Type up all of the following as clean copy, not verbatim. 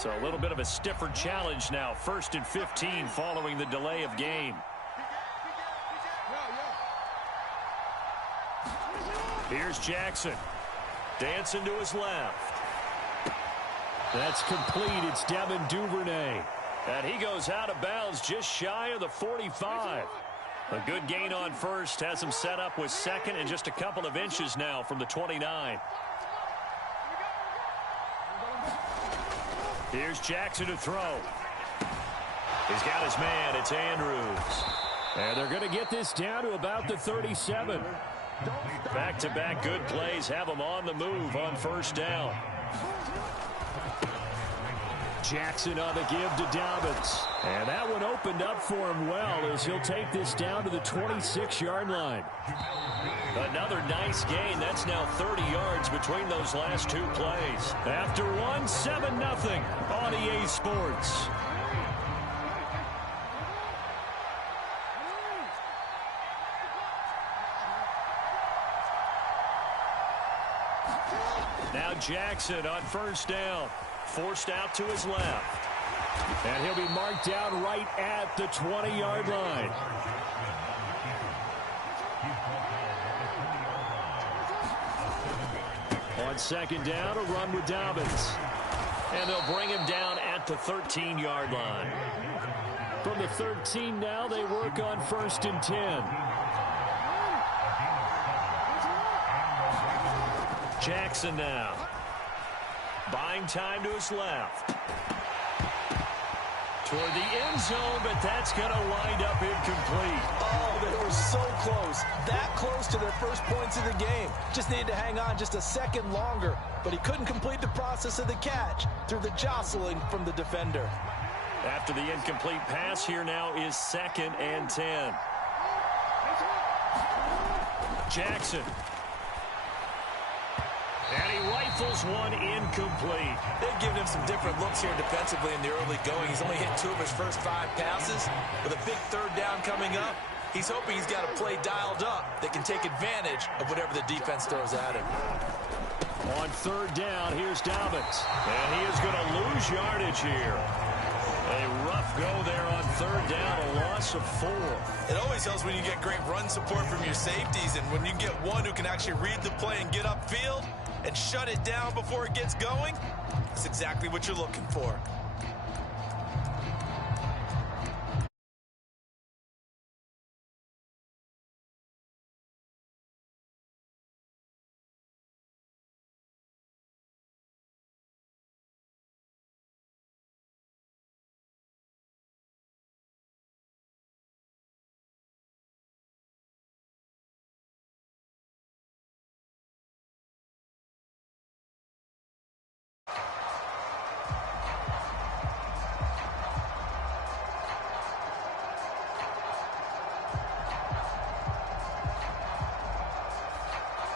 So a little bit of a stiffer challenge now. 1st and 15 following the delay of game. Here's Jackson. Dancing to his left. That's complete. It's Devin Duvernay. And he goes out of bounds just shy of the 45. A good gain on first. Has him set up with second and just a couple of inches now from the 29. Here's Jackson to throw. He's got his man. It's Andrews. And they're going to get this down to about the 37. Back-to-back good plays have him on the move on first down. Jackson on the give to Dobbins. And that one opened up for him well as he'll take this down to the 26-yard line. Another nice gain. That's now 30 yards between those last two plays. After one, 7-0 on EA Sports. Now Jackson on first down. Forced out to his left. And he'll be marked down right at the 20-yard line. On second down, a run with Dobbins. And they'll bring him down at the 13-yard line. From the 13 now, they work on 1st and 10. Jackson now. Buying time to his left. Toward the end zone, but that's going to wind up incomplete. Oh, they were so close. That close to their first points of the game. Just needed to hang on just a second longer, but he couldn't complete the process of the catch through the jostling from the defender. After the incomplete pass, here now is 2nd and 10. Jackson. And he rifles one incomplete. They've given him some different looks here defensively in the early going. He's only hit 2 of his first 5 passes. With a big third down coming up, he's hoping he's got a play dialed up that can take advantage of whatever the defense throws at him. On third down, here's Dobbins. And he is going to lose yardage here. A rough go there on third down, a loss of 4. It always helps when you get great run support from your safeties, and when you get one who can actually read the play and get upfield and shut it down before it gets going, that's exactly what you're looking for.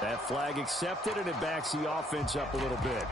That flag accepted, and it backs the offense up a little bit.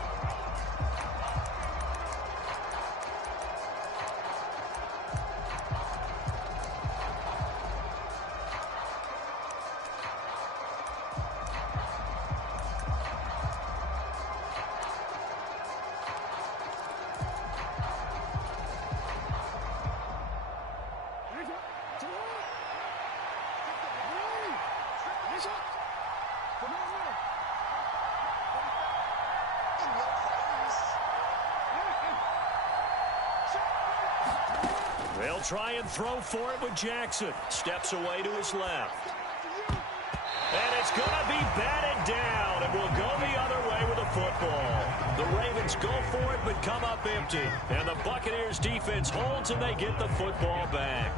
They'll try and throw for it with Jackson. Steps away to his left. And it's going to be batted down. It will go the other way with the football. The Ravens go for it but come up empty. And the Buccaneers defense holds and they get the football back.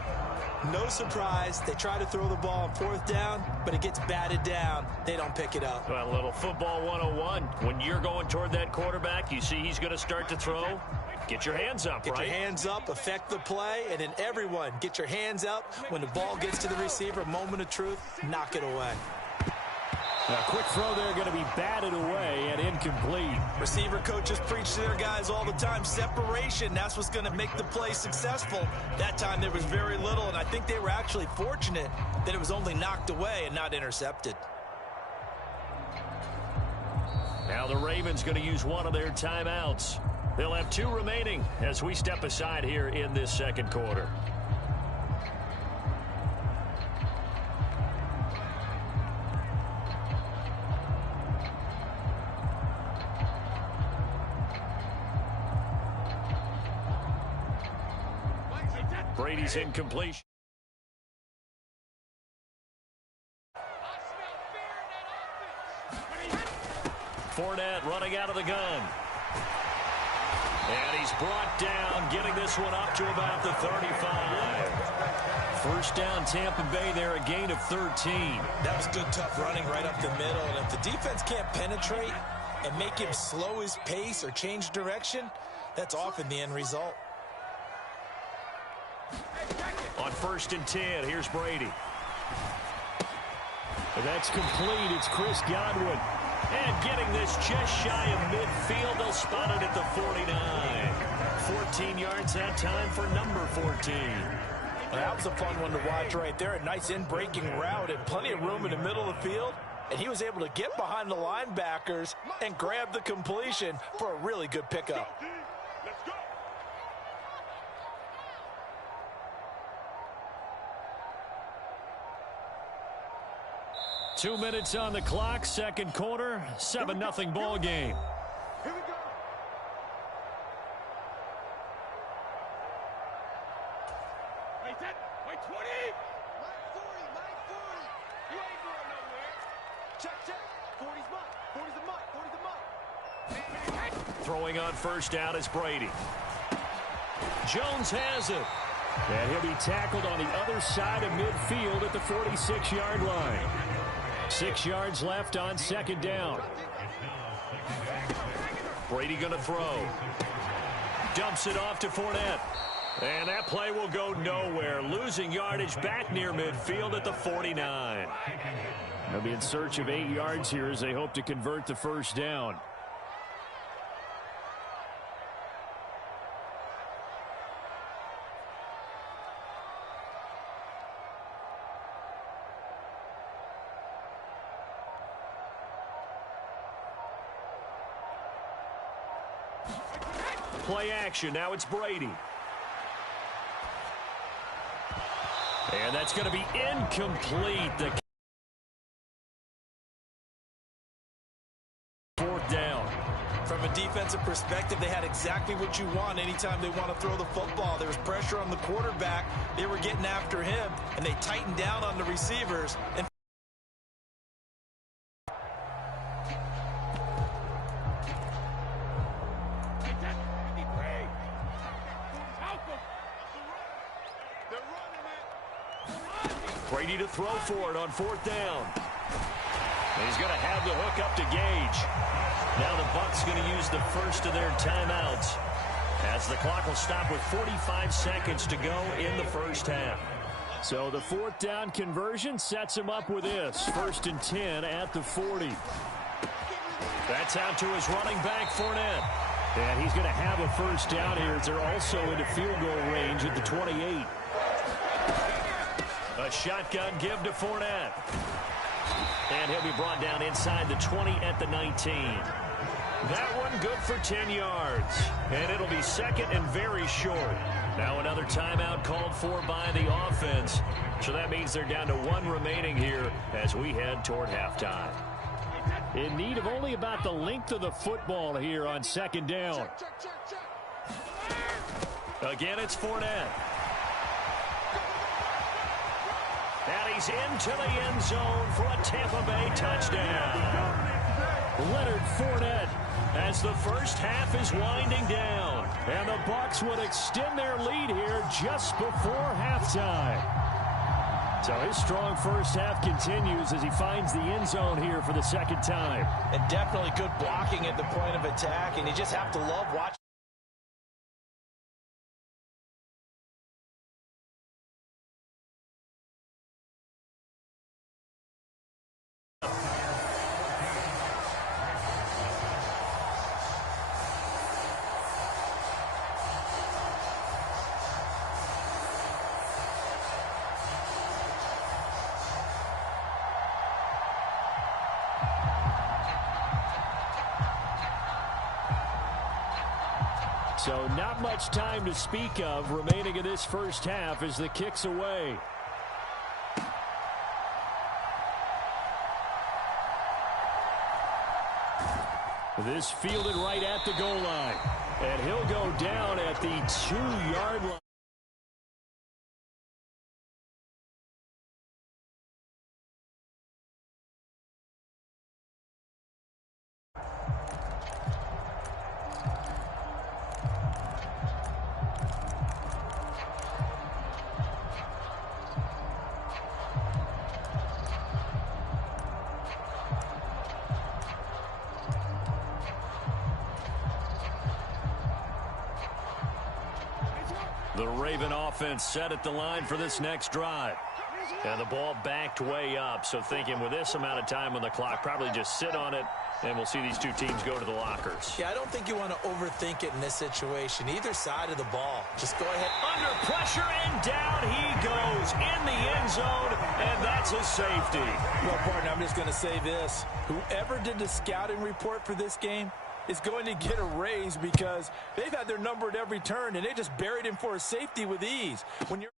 No surprise. They try to throw the ball on fourth down, but it gets batted down. They don't pick it up. Well, a little football 101. When you're going toward that quarterback, you see he's going to start to throw. Get your hands up, right? Get your hands up, affect the play, and then everyone get your hands up. When the ball gets to the receiver, moment of truth, knock it away. A quick throw there going to be batted away and incomplete. Receiver coaches preach to their guys all the time. Separation, that's what's going to make the play successful. That time there was very little, and I think they were actually fortunate that it was only knocked away and not intercepted. Now the Ravens going to use one of their timeouts. They'll have 2 remaining as we step aside here in this second quarter. Brady's incompletion. Fournette running out of the gun. And he's brought down, getting this one up to about the 35. First down, Tampa Bay there, a gain of 13. That was good, tough running right up the middle. And if the defense can't penetrate and make him slow his pace or change direction, that's often the end result. On 1st and 10, here's Brady. That's complete. It's Chris Godwin. And getting this just shy of midfield, they'll spot it at the 49. 14 yards that time for number 14. Well, that was a fun one to watch right there. A nice in-breaking route and plenty of room in the middle of the field. And he was able to get behind the linebackers and grab the completion for a really good pickup. Let's go. 2 minutes on the clock, second quarter, 7-0 ball game. Here we go. Wait, 10. Wait, 20. Mike 40. You ain't going nowhere. Check. 40's mine. 40's a mine. Throwing on first down is Brady. Jones has it. And he'll be tackled on the other side of midfield at the 46-yard line. 6 yards left on second down. Brady going to throw. Dumps it off to Fournette. And that play will go nowhere. Losing yardage back near midfield at the 49. They'll be in search of 8 yards here as they hope to convert the first down. Play action. Now it's Brady. And that's going to be incomplete. The fourth down. From a defensive perspective, they had exactly what you want anytime they want to throw the football. There was pressure on the quarterback. They were getting after him, and they tightened down on the receivers. And Brady to throw for it on fourth down. And he's going to have the hook up to Gage. Now the Bucs going to use the first of their timeouts as the clock will stop with 45 seconds to go in the first half. So the fourth down conversion sets him up with this. 1st and 10 at the 40. That's out to his running back, Fournette. And he's going to have a first down here as they're also into field goal range at the 28. A shotgun give to Fournette. And he'll be brought down inside the 20 at the 19. That one good for 10 yards. And it'll be second and very short. Now another timeout called for by the offense. So that means they're down to 1 remaining here as we head toward halftime. In need of only about the length of the football here on second down. Again, it's Fournette. And he's into the end zone for a Tampa Bay touchdown. Leonard Fournette as the first half is winding down. And the Bucs would extend their lead here just before halftime. So his strong first half continues as he finds the end zone here for the second time. And definitely good blocking at the point of attack, and you just have to love watching. So not much time to speak of remaining in this first half as the kick's away. This fielded right at the goal line. And he'll go down at the 2-yard line. The Raven offense set at the line for this next drive. And the ball backed way up, so thinking with this amount of time on the clock, probably just sit on it, and we'll see these two teams go to the lockers. Yeah, I don't think you want to overthink it in this situation. Either side of the ball. Just go ahead. Under pressure, and down he goes in the end zone, and that's a safety. Well, partner, I'm just going to say this. Whoever did the scouting report for this game is going to get a raise because they've had their number at every turn, and they just buried him for a safety with ease. When you're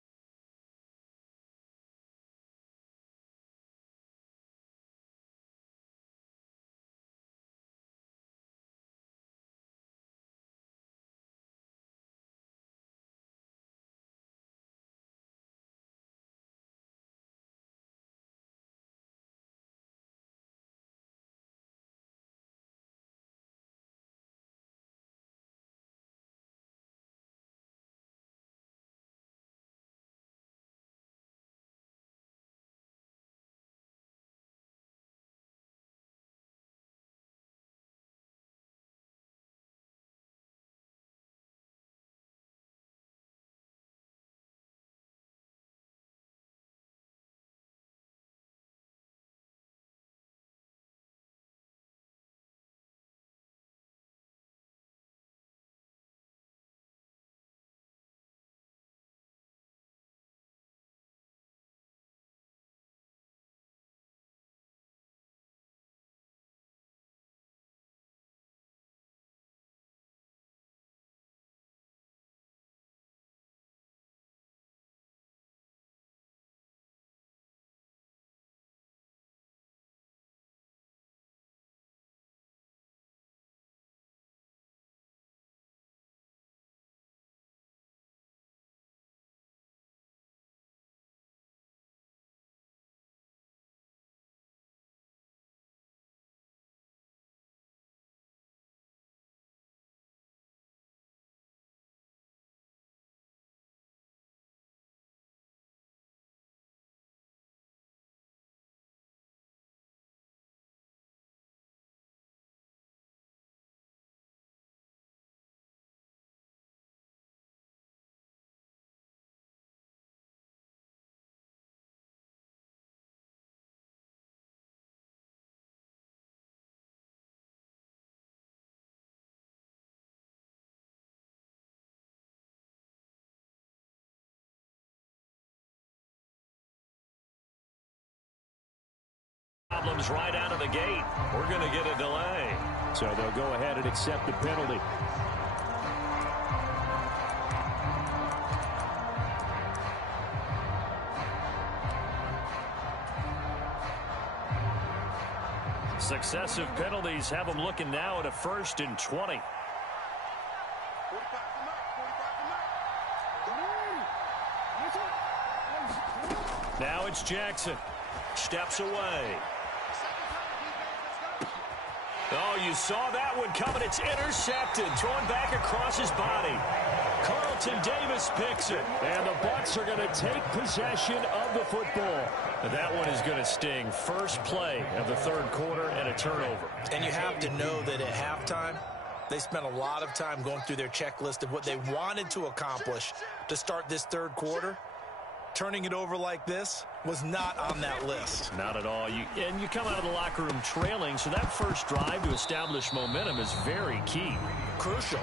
problems right out of the gate. We're going to get a delay. So they'll go ahead and accept the penalty. Successive penalties have them looking now at a 1st and 20. Now it's Jackson. Steps away. Oh, you saw that one coming. It's intercepted. Thrown back across his body. Carlton Davis picks it. And the Bucs are going to take possession of the football. And that one is going to sting. First play of the 3rd quarter and a turnover. And you have to know that at halftime, they spent a lot of time going through their checklist of what they wanted to accomplish to start this 3rd quarter. Turning it over like this was not on that list. Not at all. And you come out of the locker room trailing, so that first drive to establish momentum is very key. Crucial.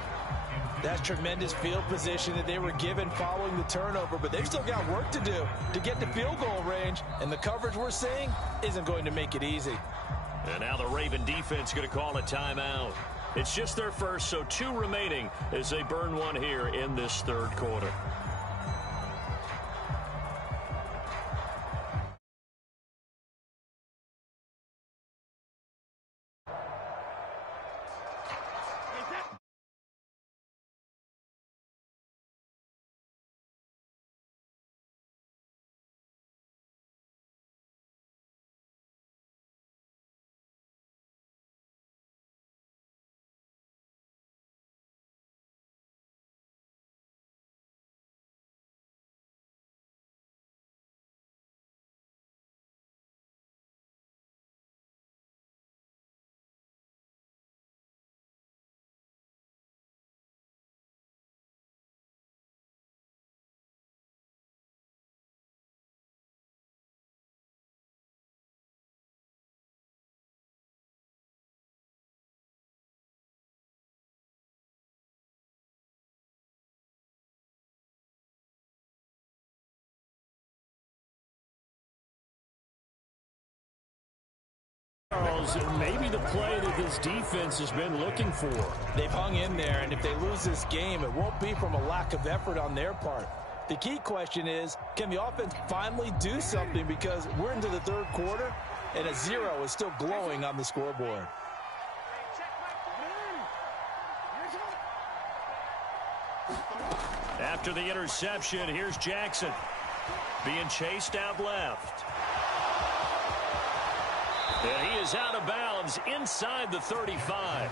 That's tremendous field position that they were given following the turnover, but they've still got work to do to get to field goal range, and the coverage we're seeing isn't going to make it easy. And now the Raven defense going to call a timeout. It's just their first, so 2 remaining as they burn one here in this third quarter. Maybe the play that this defense has been looking for. They've hung in there, and if they lose this game, it won't be from a lack of effort on their part. The key question is, can the offense finally do something, because we're into the third quarter, and a 0 is still glowing on the scoreboard. After the interception, here's Jackson being chased out left. And he is out of bounds inside the 35.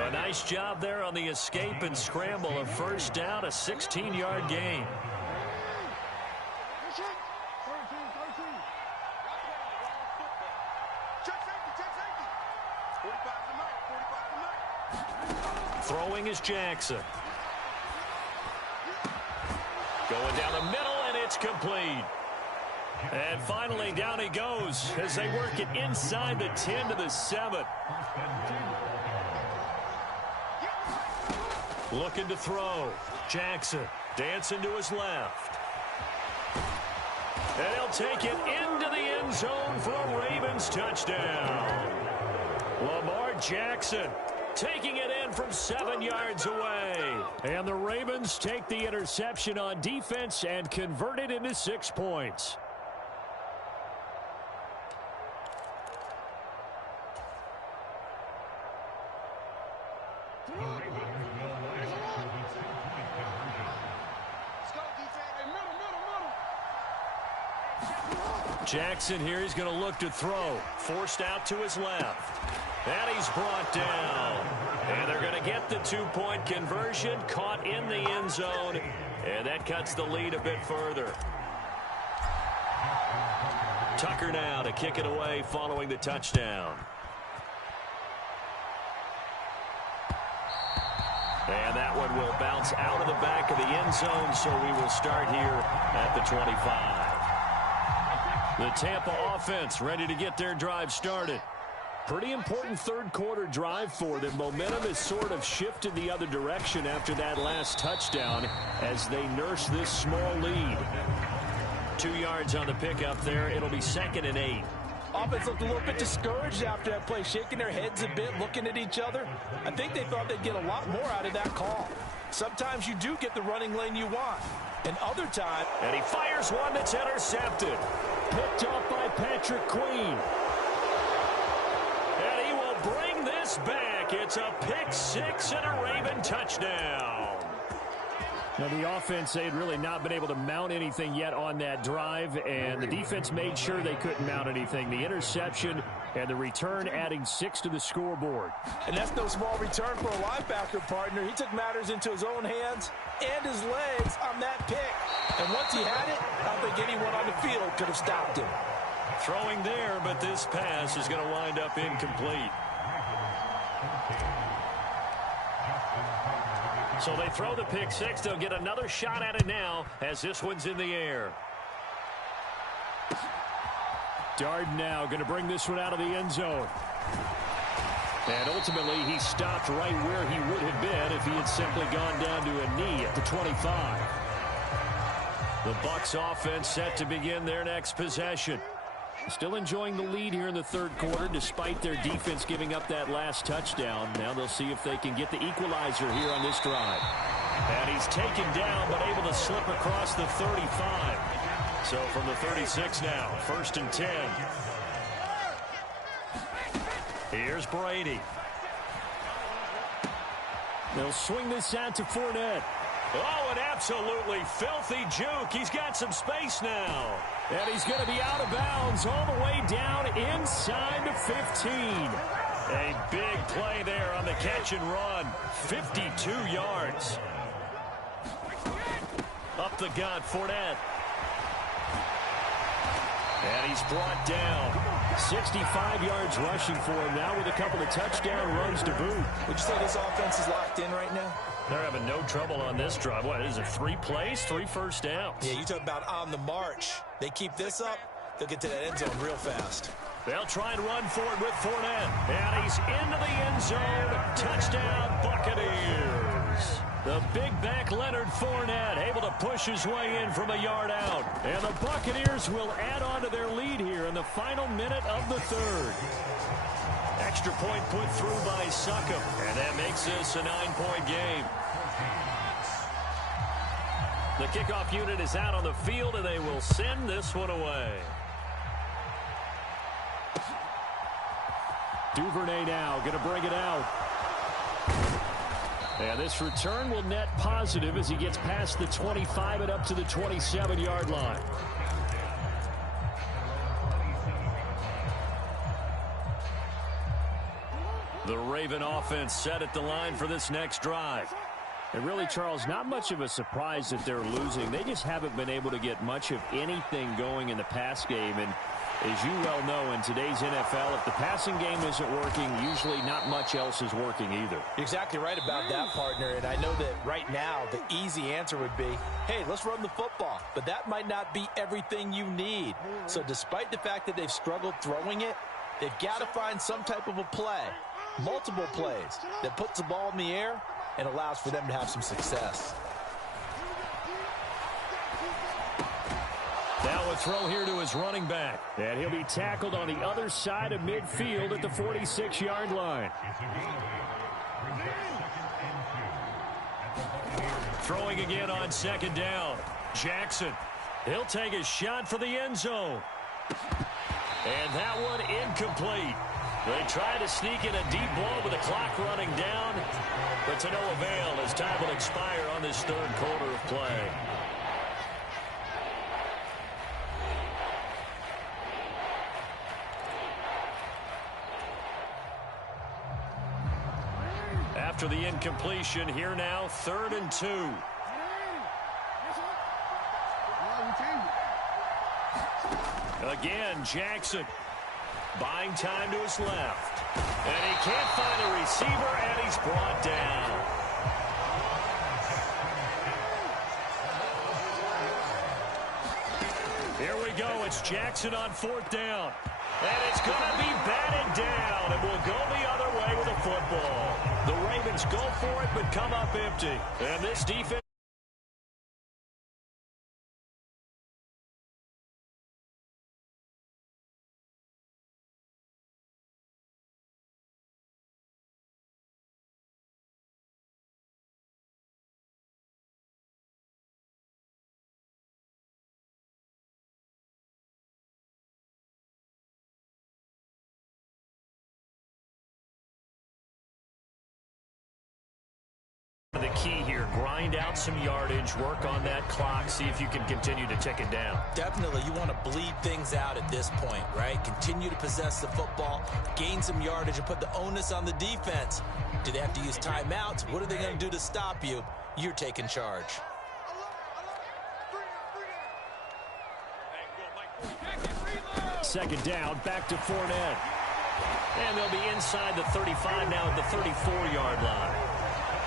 A nice job there on the escape and scramble. A first down, a 16-yard gain. Throwing is Jackson. Going down the middle, and it's complete. And finally, down he goes as they work it inside the 10 to the 7. Looking to throw. Jackson dancing to his left. And he'll take it into the end zone for a Ravens touchdown. Lamar Jackson taking it in from 7 yards away. And the Ravens take the interception on defense and convert it into 6 points. Jackson here, he's going to look to throw. Forced out to his left. And he's brought down. And they're going to get the 2-point conversion. Caught in the end zone. And that cuts the lead a bit further. Tucker now to kick it away following the touchdown. And that one will bounce out of the back of the end zone, so we will start here at the 25. The Tampa offense ready to get their drive started. Pretty important third quarter drive for them. Momentum has sort of shifted the other direction after that last touchdown as they nurse this small lead. 2 yards on the pickup there. It'll be 2nd and 8. Offense looked a little bit discouraged after that play, shaking their heads a bit, looking at each other. I think they thought they'd get a lot more out of that call. Sometimes you do get the running lane you want. And other times... And he fires one that's intercepted. Picked off by Patrick Queen. And he will bring this back. It's a pick 6 and a Raven touchdown. Now, the offense, they had really not been able to mount anything yet on that drive, and the defense made sure they couldn't mount anything. The interception and the return adding 6 to the scoreboard. And that's no small return for a linebacker partner. He took matters into his own hands and his legs on that pick. And once he had it, I don't think anyone on the field could have stopped him. Throwing there, but this pass is going to wind up incomplete. So they throw the pick 6. They'll get another shot at it now as this one's in the air. Darden now going to bring this one out of the end zone. And ultimately, he stopped right where he would have been if he had simply gone down to a knee at the 25. The Bucs offense set to begin their next possession. Still enjoying the lead here in the third quarter, despite their defense giving up that last touchdown. Now they'll see if they can get the equalizer here on this drive. And he's taken down, but able to slip across the 35. So from the 36 now, 1st and 10. Here's Brady. They'll swing this out to Fournette. Oh, an absolutely filthy juke. He's got some space now. And he's going to be out of bounds all the way down inside the 15. A big play there on the catch and run. 52 yards. Up the gut, Fournette. And he's brought down. 65 yards rushing for him now with a couple of touchdown runs to boot. Would you say this offense is locked in right now? They're having no trouble on this drive. What is it, 3 plays, 3 first downs? Yeah, you talk about on the march. They keep this up, they'll get to that end zone real fast. They'll try and run for it with Fournette. And he's into the end zone. Touchdown, Buccaneers. The big back Leonard Fournette able to push his way in from a yard out. And the Buccaneers will add on to their lead here in the final minute of the third. Extra point put through by Succop. And that makes this a 9-point game. The kickoff unit is out on the field, and they will send this one away. Duvernay now going to bring it out. And this return will net positive as he gets past the 25 and up to the 27-yard line. The Raven offense set at the line for this next drive. And really, Charles, not much of a surprise that they're losing. They just haven't been able to get much of anything going in the pass game. And as you well know, in today's NFL, if the passing game isn't working, usually not much else is working either. You're exactly right about that, partner. And I know that right now the easy answer would be, hey, let's run the football. But that might not be everything you need. So despite the fact that they've struggled throwing it, they've got to find some type of a play, multiple plays, that puts the ball in the air and allows for them to have some success. Now a throw here to his running back. And he'll be tackled on the other side of midfield at the 46-yard line. Throwing again on 2nd down. Jackson. He'll take a shot for the end zone. And that one incomplete. They try to sneak in a deep ball with the clock running down, but to no avail as time will expire on this third quarter of play. After the incompletion, here now, 3rd and 2. Again, Jackson. Buying time to his left. And he can't find a receiver, and he's brought down. Here we go. It's Jackson on 4th down. And it's going to be batted down, and will go the other way with the football. The Ravens go for it, but come up empty. And this defense. The key here, grind out some yardage, work on that clock, see if you can continue to tick it down. Definitely, you want to bleed things out at this point, right? Continue to possess the football, gain some yardage, and put the onus on the defense. Do they have to use timeouts? What are they going to do to stop you? You're taking charge. 2nd down, back to Fournette. And they'll be inside the 35 now at the 34-yard line.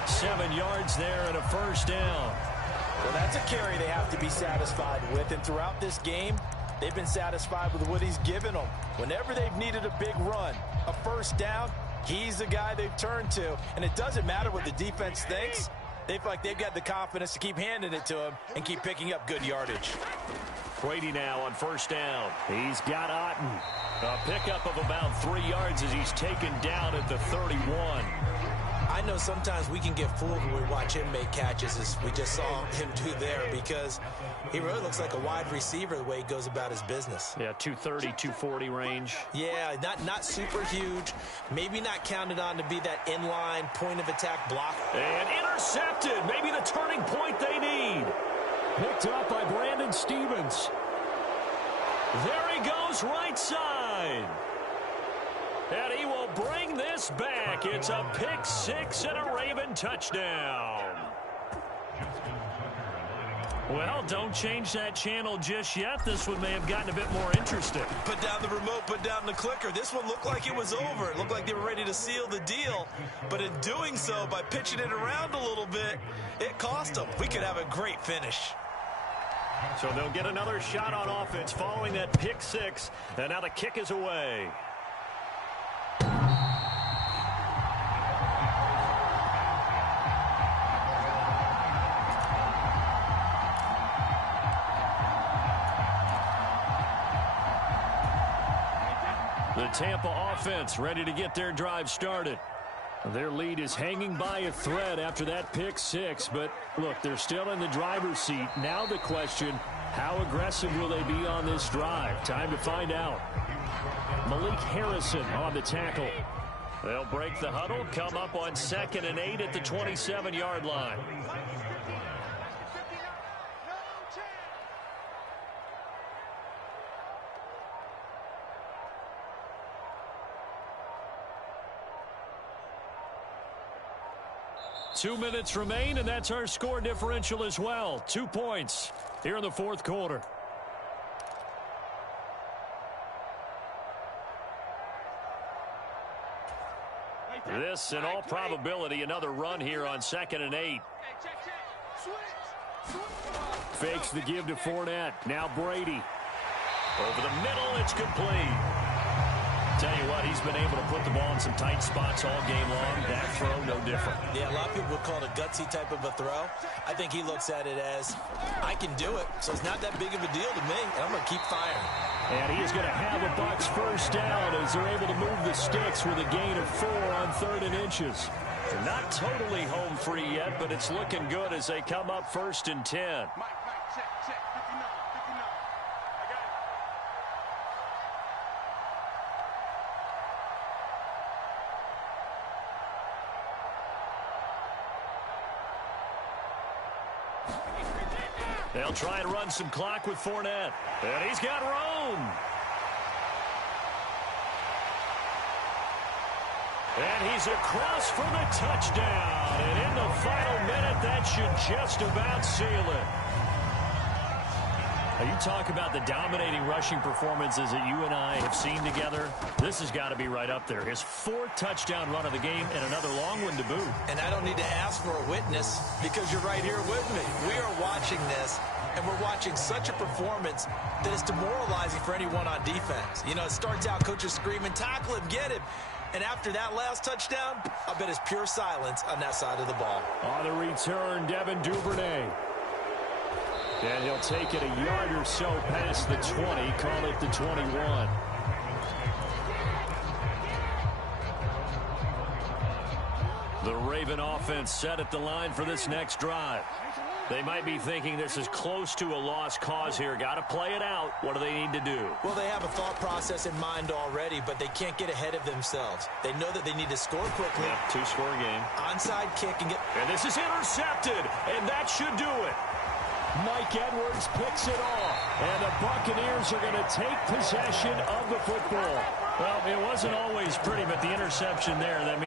7 yards there and a 1st down. Well, that's a carry they have to be satisfied with. And throughout this game, they've been satisfied with what he's given them. Whenever they've needed a big run, a 1st down, he's the guy they've turned to. And it doesn't matter what the defense thinks. They feel like they've got the confidence to keep handing it to him and keep picking up good yardage. Brady now on first down. He's got Otten. A pickup of about 3 yards as he's taken down at the 31. I know sometimes we can get fooled when we watch him make catches, as we just saw him do there, because he really looks like a wide receiver the way he goes about his business. Yeah, 230, 240 range. Yeah, not super huge. Maybe not counted on to be that inline point-of-attack block. And intercepted. Maybe the turning point they need. Picked up by Brandon Stevens. There he goes, right side. And he will bring this back. It's a pick six and a Raven touchdown. Well, don't change that channel just yet. This one may have gotten a bit more interesting. Put down the remote, put down the clicker. This one looked like it was over. It looked like they were ready to seal the deal. But in doing so, by pitching it around a little bit, it cost them. We could have a great finish. So they'll get another shot on offense following that pick six. And now the kick is away. The Tampa offense ready to get their drive started. Their lead is hanging by a thread after that pick six, but look, they're still in the driver's seat. Now the question, how aggressive will they be on this drive? Time to find out. Malik Harrison on the tackle. They'll break the huddle, come up on 2nd and 8 at the 27-yard line. Two minutes remain, and that's our score differential as well. 2 points here in the fourth quarter. This, in all probability, another run here on 2nd and 8. Fakes the give to Fournette. Now Brady. Over the middle, it's complete. Tell you what, he's been able to put the ball in some tight spots all game long. That throw, no different. Yeah, a lot of people would call it a gutsy type of a throw. I think he looks at it as, I can do it, so it's not that big of a deal to me, and I'm going to keep firing. And he is going to have a Bucs first down as they're able to move the sticks with a gain of 4 on 3rd and inches. They're not totally home free yet, but it's looking good as they come up 1st and 10. Check, 59, 59. I got it. They'll try and run some clock with Fournette. And he's got room. And he's across for the touchdown. And in the final minute, that should just about seal it. Now, you talk about the dominating rushing performances that you and I have seen together. This has got to be right up there. His 4th touchdown run of the game and another long one to boot. And I don't need to ask for a witness because you're right here with me. We are watching this, and we're watching such a performance that is demoralizing for anyone on defense. You know, it starts out, coaches screaming, tackle him, get him. And after that last touchdown, I bet it's pure silence on that side of the ball. On the return, Devin Duvernay. And he'll take it a yard or so past the 20, call it the 21. The Raven offense set at the line for this next drive. They might be thinking this is close to a lost cause here. Got to play it out. What do they need to do? Well, they have a thought process in mind already, but they can't get ahead of themselves. They know that they need to score quickly. Yeah, 2-score game. Onside kick and get... And this is intercepted, and that should do it. Mike Edwards picks it off, and the Buccaneers are going to take possession of the football. Well, it wasn't always pretty, but the interception there, that means